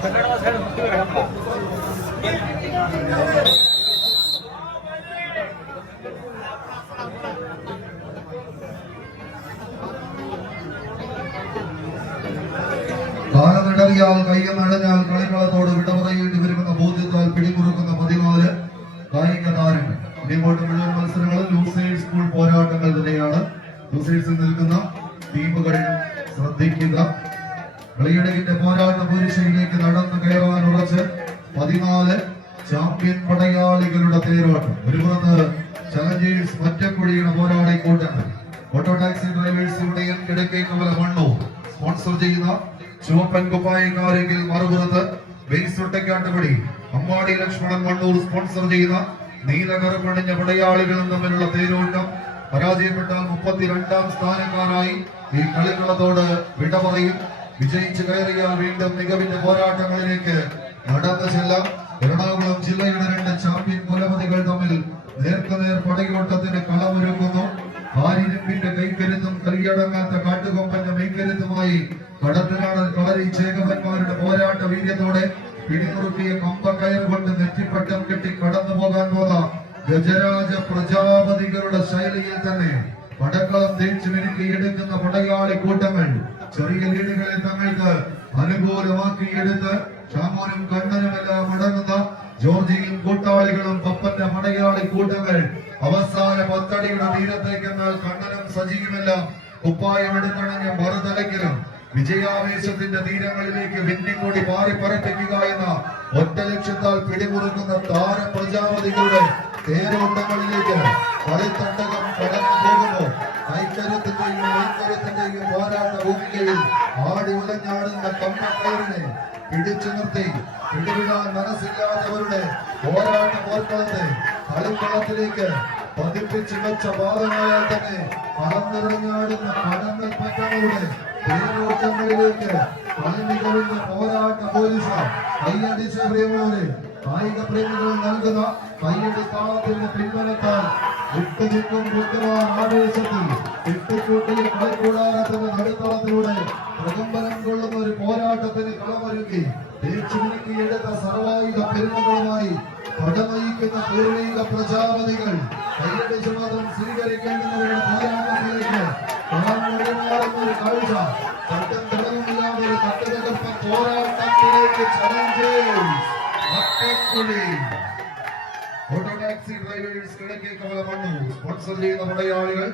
കാലനടറിയാൽ കയ്യം അഴഞ്ഞാൽ കളിക്കളത്തോട് വിട പറയേണ്ടി വരുമെന്ന ബോധ്യത്താൽ പിടിമുറുക്കുന്ന 14 കായിക താരങ്ങൾ. ഇനിങ്ങോട്ട് മുഴുവൻ മത്സരങ്ങളും ലൂസേഴ്സ് സ്കൂൾ പോരാട്ടങ്ങൾ തന്നെയാണ്. ലൂസേഴ്സിൽ നിൽക്കുന്ന ടീമുകളിൽ ശ്രദ്ധിക്കുക. കളിയിടകിന്റെ പോരാട്ട പുരുഷയിലേക്ക് നടന്നു കയറാൻ ഉറച്ച് 14 ചാമ്പ്യൻ പടയാളികളുടെ തേരോട്ടം. ഒരു പുറത്ത് ചലഞ്ചേഴ്സ് മറ്റക്കുഴിയുടെ പോരാളി കൂട്ടങ്ങൾ. Auto taxi drivers union Kizhakkekavala Mannur sponsor ചെയ്യുന്ന ചുവപ്പൻ കുപ്പായക്കാരെങ്കിൽ മറുപുറത്ത് ബെയ്സൊട്ടക്കാട്ടുപടി അമ്മാടി ലക്ഷ്മണൻ മണ്ണൂർ സ്പോൺസർ ചെയ്യുന്ന നീലകറുപണിഞ്ഞ പടയാളികളും തമ്മിലുള്ള തേരോട്ടം. പരാജയപ്പെട്ടാൽ 32ാം സ്ഥാനക്കാരായി ഈ കളിക്കളത്തോട് വിട പറയും. വിജയിച്ചു കയറിയാൽ വീണ്ടും മികവിന്റെ പോരാട്ടങ്ങളിലേക്ക് നടന്നു ചെല്ലാം. എറണാകുളം ജില്ലയുടെ 2 ചാമ്പ്യൻ കുലപതികൾ തമ്മിൽ നേർക്കുനേർ പടയോട്ടത്തിന് കളമൊരുങ്ങുന്നു. ആരിരമ്പിന്റെ കൈക്കരുത്തും കൈയടങ്ങാത്ത കാട്ടുകൊമ്പന്റെ മെയ്ക്കരുത്തുമായി കടത്തനാടൻ കളരി ചേകവന്മാരുടെ പോരാട്ട വീര്യത്തോടെ പിടിമുറുക്കിയ കമ്പക്കയർ കൊണ്ട് നെറ്റിപ്പട്ടം കെട്ടി കടന്നു പോകാൻ പോകുന്ന ഗജരാജ പ്രജാപതികളുടെ ശൈലിയിൽ തന്നെ പടക്കളം തേച്ചു മിനുക്കിയെടുക്കുന്ന പടയാളി കൂട്ടങ്ങൾ ചെറിയ ലീഡുകളെ തങ്ങൾക്ക് അനുകൂലമാക്കിയെടുത്ത് ഷാമോനും കണ്ണനുമെല്ലാം അടങ്ങുന്ന ജോർജിയും കൂട്ടാളികളും പപ്പന്റെ പടയാളി കൂട്ടങ്ങൾ അവസാന 10 അടിയുടെ തീരത്തേക്കെന്നാൽ കണ്ണനും സജീവമെല്ലാം കുപ്പായമെടുത്തണഞ്ഞ മറുതലയ്ക്കലും വിജയാവേശത്തിന്റെ തീരങ്ങളിലേക്ക് വെന്നിക്കൂടി പാറി പറപ്പിക്കുക എന്ന ഒറ്റ ലക്ഷ്യത്താൽ പിടിമുറുക്കുന്ന താര പ്രജാപതികളുടെ തേരോട്ടങ്ങളിലേക്ക് കളിത്തട്ടകം കടന്നു പോകുന്നു. കൈക്കരുത്തിന്റെയും വൈക്കരുത്തിന്റെയും പോരാട്ട ഭൂമികയിൽ ആടി ഉലഞ്ഞാടുന്ന കമ്പക്കയറിനെ പിടിച്ചു നിർത്തി പിടിവിടാൻ മനസ്സില്ലാത്തവരുടെ പോരാട്ട പോർക്കളത്തെ കളിക്കളത്തിലേക്ക് പതിപ്പിച്ചു വെച്ച വാദമായാൽ തന്നെ പറന്നിറങ്ങാടുന്ന പടങ്ങൾ പറ്റങ്ങളുടെ തേരോട്ടങ്ങളിലേക്ക് കളിമികവിന്റെ പോരാട്ട പോലീസ് കൈയടിച്ച പ്രിയമുള്ളവരെ കായിക പ്രേമികൾ നൽകുന്ന കൈയടി താളത്തിന്റെ പിൻബലത്താൽ വിട്ടുചിക്കും ബുദ്ധവാൻ ആവേശത്തിൽ ഇട്ടുകൂട്ടിയ കളിക്കൂടാരത്തിന്റെ നടുത്തളത്തിലൂടെ പ്രകമ്പനം കൊള്ളുന്ന ഒരു പോരാട്ടത്തിന് കളമൊരുക്കി തേച്ചുമിനുക്കിയെടുത്ത സർവായുധ പെരുമകളുമായി പടനയിക്കുന്ന പൂർവീക പ്രജാപതികൾ കൈയടിച്ച മതം സ്വീകരിക്കേണ്ടുന്നവരുടെ പോരാട്ടത്തിലേക്ക് ഒരു കാഴ്ച തട്ടം തടവുമില്ലാതെ ഒരു തട്ടുതകർപ്പ പോരാട്ടത്തിലേക്ക് challengers auto taxi drivers Kizhakkekavala Mannur sponsor ചെയ്യുന്ന പടയാളികൾ